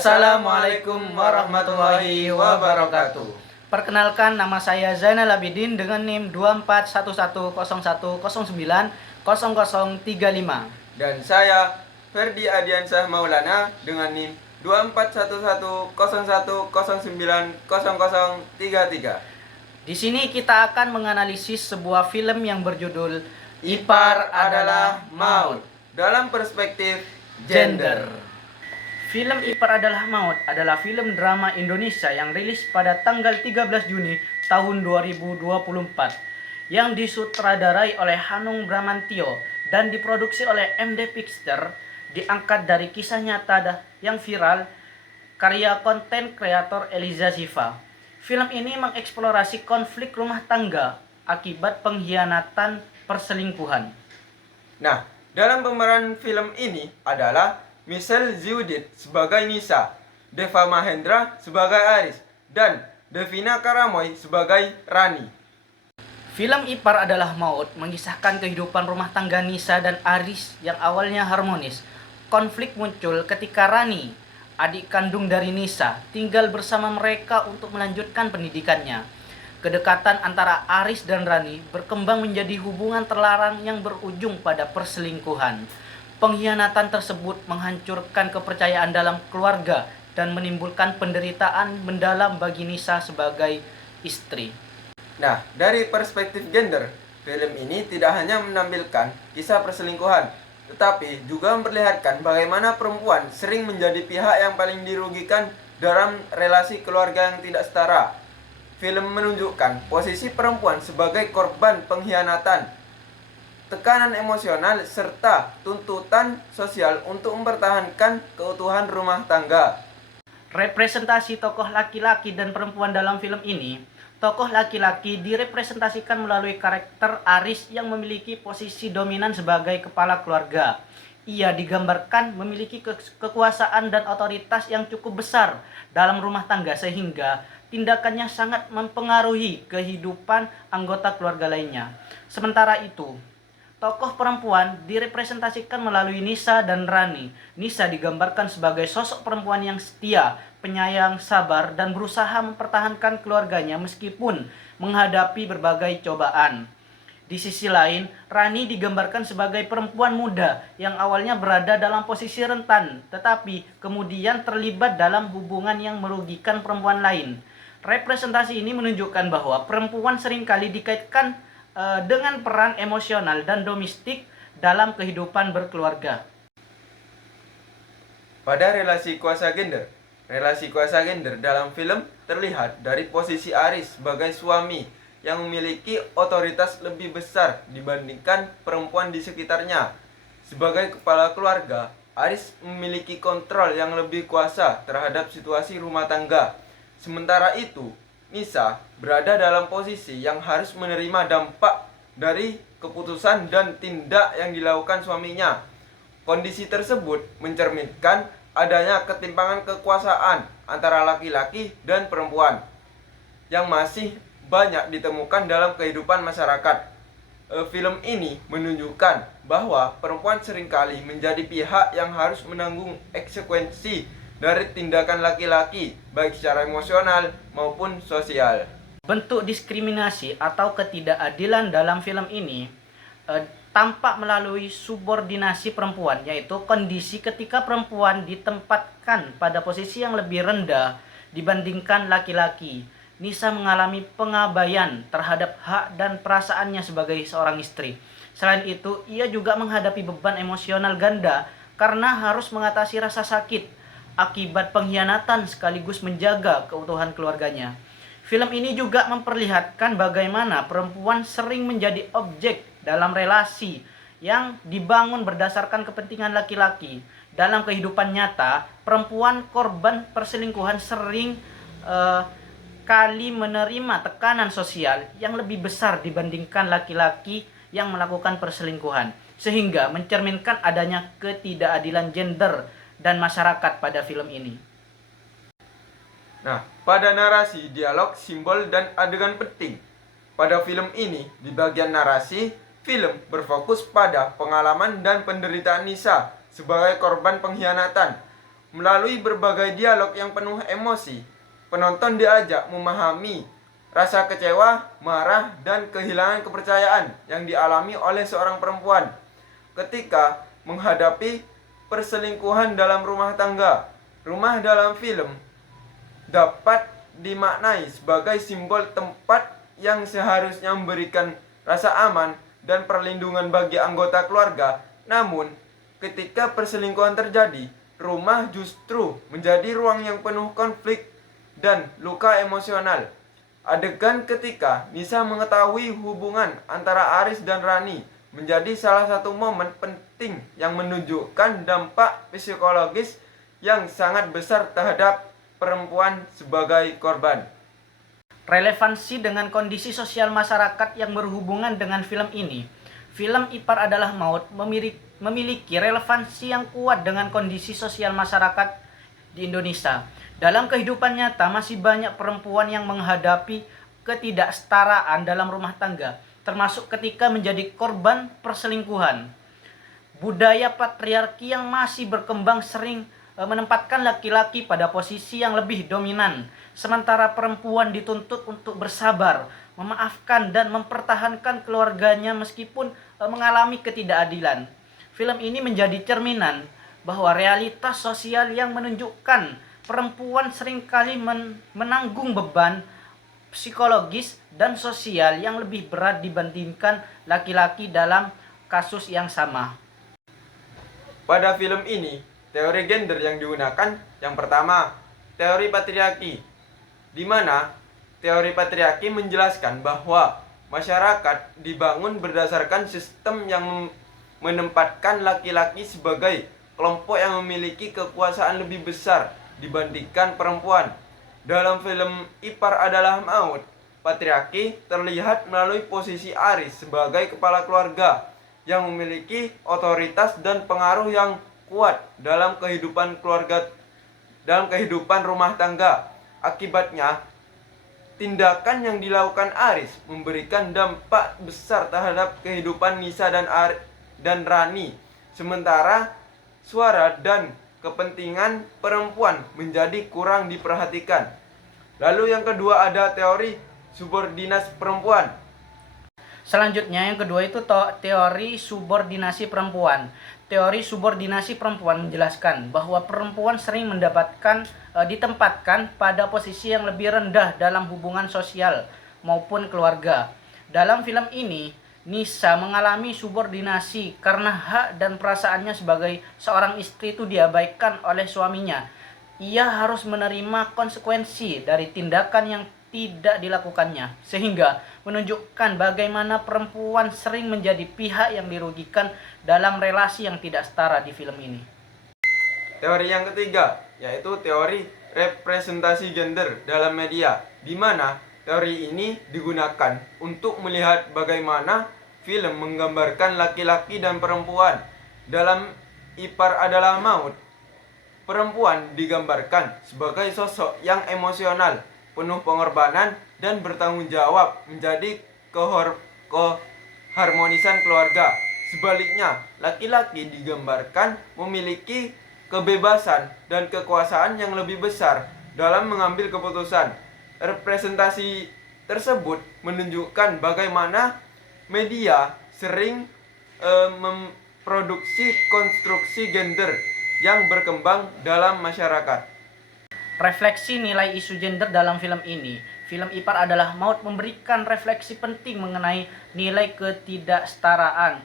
Assalamualaikum warahmatullahi wabarakatuh. Perkenalkan, nama saya Zainal Abidin dengan NIM 241101090035. Dan saya Ferdi Adiansyah Maulana dengan NIM 241101090033. Di sini kita akan menganalisis sebuah film yang berjudul Ipar Adalah Maut dalam perspektif gender. Film Ipar Adalah Maut adalah film drama Indonesia yang rilis pada tanggal 13 Juni tahun 2024 yang disutradarai oleh Hanung Bramantyo dan diproduksi oleh MD Pictures, diangkat dari kisah nyata yang viral karya konten kreator Eliza Ziva. Film ini mengeksplorasi konflik rumah tangga akibat pengkhianatan perselingkuhan. Nah, dalam pemeran film ini adalah Michelle Ziudit sebagai Nisa, Deva Mahendra sebagai Aris, dan Devina Karamoy sebagai Rani. Film Ipar Adalah Maut mengisahkan kehidupan rumah tangga Nisa dan Aris yang awalnya harmonis. Konflik muncul ketika Rani, adik kandung dari Nisa, tinggal bersama mereka untuk melanjutkan pendidikannya. Kedekatan antara Aris dan Rani berkembang menjadi hubungan terlarang yang berujung pada perselingkuhan. Pengkhianatan tersebut menghancurkan kepercayaan dalam keluarga dan menimbulkan penderitaan mendalam bagi Nisa sebagai istri. Nah, dari perspektif gender, film ini tidak hanya menampilkan kisah perselingkuhan, tetapi juga memperlihatkan bagaimana perempuan sering menjadi pihak yang paling dirugikan dalam relasi keluarga yang tidak setara. Film menunjukkan posisi perempuan sebagai korban pengkhianatan, tekanan emosional, serta tuntutan sosial untuk mempertahankan keutuhan rumah tangga. Representasi tokoh laki-laki dan perempuan dalam film ini, tokoh laki-laki direpresentasikan melalui karakter Aris yang memiliki posisi dominan sebagai kepala keluarga. Ia digambarkan memiliki kekuasaan dan otoritas yang cukup besar dalam rumah tangga sehingga tindakannya sangat mempengaruhi kehidupan anggota keluarga lainnya. Sementara itu, tokoh perempuan direpresentasikan melalui Nisa dan Rani. Nisa digambarkan sebagai sosok perempuan yang setia, penyayang, sabar, dan berusaha mempertahankan keluarganya meskipun menghadapi berbagai cobaan. Di sisi lain, Rani digambarkan sebagai perempuan muda yang awalnya berada dalam posisi rentan, tetapi kemudian terlibat dalam hubungan yang merugikan perempuan lain. Representasi ini menunjukkan bahwa perempuan seringkali dikaitkan dengan peran emosional dan domestik dalam kehidupan berkeluarga. Pada relasi kuasa gender dalam film terlihat dari posisi Aris sebagai suami yang memiliki otoritas lebih besar dibandingkan perempuan di sekitarnya. Sebagai kepala keluarga, Aris memiliki kontrol yang lebih kuasa terhadap situasi rumah tangga. Sementara itu, Nisa berada dalam posisi yang harus menerima dampak dari keputusan dan tindak yang dilakukan suaminya. Kondisi tersebut mencerminkan adanya ketimpangan kekuasaan antara laki-laki dan perempuan yang masih banyak ditemukan dalam kehidupan masyarakat. Film ini menunjukkan bahwa perempuan seringkali menjadi pihak yang harus menanggung konsekuensi dari tindakan laki-laki, baik secara emosional maupun sosial. Bentuk diskriminasi atau ketidakadilan dalam film ini tampak melalui subordinasi perempuan, yaitu kondisi ketika perempuan ditempatkan pada posisi yang lebih rendah dibandingkan laki-laki. Nisa mengalami pengabaian terhadap hak dan perasaannya sebagai seorang istri. Selain itu, ia juga menghadapi beban emosional ganda karena harus mengatasi rasa sakit akibat pengkhianatan sekaligus menjaga keutuhan keluarganya. Film ini juga memperlihatkan bagaimana perempuan sering menjadi objek dalam relasi yang dibangun berdasarkan kepentingan laki-laki. Dalam kehidupan nyata, perempuan korban perselingkuhan sering kali menerima tekanan sosial yang lebih besar dibandingkan laki-laki yang melakukan perselingkuhan, sehingga mencerminkan adanya ketidakadilan gender dan masyarakat pada film ini. Nah, pada narasi, dialog, simbol, dan adegan penting. Pada film ini, di bagian narasi, film berfokus pada pengalaman dan penderitaan Nisa sebagai korban pengkhianatan. Melalui berbagai dialog yang penuh emosi, penonton diajak memahami rasa kecewa, marah, dan kehilangan kepercayaan yang dialami oleh seorang perempuan ketika menghadapi perselingkuhan dalam rumah tangga. Rumah dalam film dapat dimaknai sebagai simbol tempat yang seharusnya memberikan rasa aman dan perlindungan bagi anggota keluarga. Namun, ketika perselingkuhan terjadi, rumah justru menjadi ruang yang penuh konflik dan luka emosional. Adegan ketika Nisa mengetahui hubungan antara Aris dan Rani menjadi salah satu momen penting yang menunjukkan dampak psikologis yang sangat besar terhadap perempuan sebagai korban. Relevansi dengan kondisi sosial masyarakat yang berhubungan dengan film ini. Film Ipar Adalah Maut memiliki relevansi yang kuat dengan kondisi sosial masyarakat di Indonesia. Dalam kehidupan nyata masih banyak perempuan yang menghadapi ketidaksetaraan dalam rumah tangga, termasuk ketika menjadi korban perselingkuhan. Budaya patriarki yang masih berkembang sering menempatkan laki-laki pada posisi yang lebih dominan, sementara perempuan dituntut untuk bersabar, memaafkan, dan mempertahankan keluarganya meskipun mengalami ketidakadilan. Film ini menjadi cerminan bahwa realitas sosial yang menunjukkan perempuan seringkali menanggung beban psikologis dan sosial yang lebih berat dibandingkan laki-laki dalam kasus yang sama. Pada film ini, teori gender yang digunakan yang pertama, teori patriarki, di mana teori patriarki menjelaskan bahwa masyarakat dibangun berdasarkan sistem yang menempatkan laki-laki sebagai kelompok yang memiliki kekuasaan lebih besar dibandingkan perempuan. Dalam film Ipar Adalah Maut, patriarki terlihat melalui posisi Aris sebagai kepala keluarga yang memiliki otoritas dan pengaruh yang kuat dalam kehidupan rumah tangga. Akibatnya, tindakan yang dilakukan Aris memberikan dampak besar terhadap kehidupan Nisa dan Rani, sementara suara dan kepentingan perempuan menjadi kurang diperhatikan. Lalu yang kedua ada teori subordinasi perempuan. Selanjutnya yang kedua itu teori subordinasi perempuan. Teori subordinasi perempuan menjelaskan bahwa perempuan sering ditempatkan pada posisi yang lebih rendah dalam hubungan sosial maupun keluarga. Dalam film ini, Nisa mengalami subordinasi karena hak dan perasaannya sebagai seorang istri itu diabaikan oleh suaminya. Ia harus menerima konsekuensi dari tindakan yang tidak dilakukannya, sehingga menunjukkan bagaimana perempuan sering menjadi pihak yang dirugikan dalam relasi yang tidak setara di film ini. Teori yang ketiga yaitu teori representasi gender dalam media, di mana teori ini digunakan untuk melihat bagaimana film menggambarkan laki-laki dan perempuan. Dalam Ipar Adalah Maut, perempuan digambarkan sebagai sosok yang emosional, penuh pengorbanan, dan bertanggung jawab menjadi keharmonisan keluarga. Sebaliknya, laki-laki digambarkan memiliki kebebasan dan kekuasaan yang lebih besar dalam mengambil keputusan. Representasi tersebut menunjukkan bagaimana media sering memproduksi konstruksi gender yang berkembang dalam masyarakat. Refleksi nilai isu gender dalam film ini. Film Ipar Adalah Maut memberikan refleksi penting mengenai nilai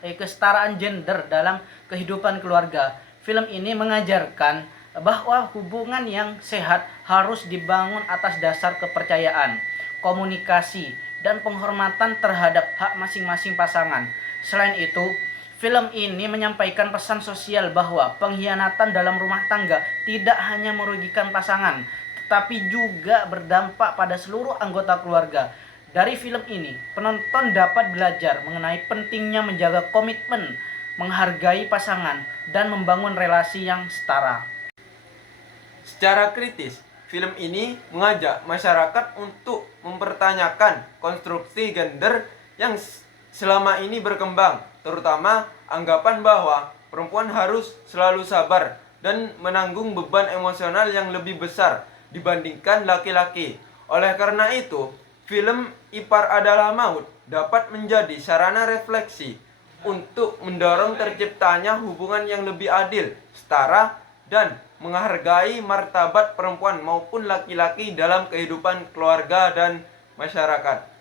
kesetaraan gender dalam kehidupan keluarga. Film ini mengajarkan bahwa hubungan yang sehat harus dibangun atas dasar kepercayaan, komunikasi, dan penghormatan terhadap hak masing-masing pasangan. Selain itu, film ini menyampaikan pesan sosial bahwa pengkhianatan dalam rumah tangga tidak hanya merugikan pasangan, tetapi juga berdampak pada seluruh anggota keluarga. Dari film ini, penonton dapat belajar mengenai pentingnya menjaga komitmen, menghargai pasangan, dan membangun relasi yang setara. Secara kritis, film ini mengajak masyarakat untuk mempertanyakan konstruksi gender yang selama ini berkembang, terutama anggapan bahwa perempuan harus selalu sabar dan menanggung beban emosional yang lebih besar dibandingkan laki-laki. Oleh karena itu, film Ipar Adalah Maut dapat menjadi sarana refleksi untuk mendorong terciptanya hubungan yang lebih adil, setara, dan menghargai martabat perempuan maupun laki-laki dalam kehidupan keluarga dan masyarakat.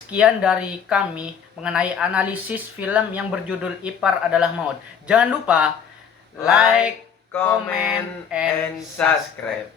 Sekian dari kami mengenai analisis film yang berjudul Ipar Adalah Maut. Jangan lupa Like, comment, and subscribe.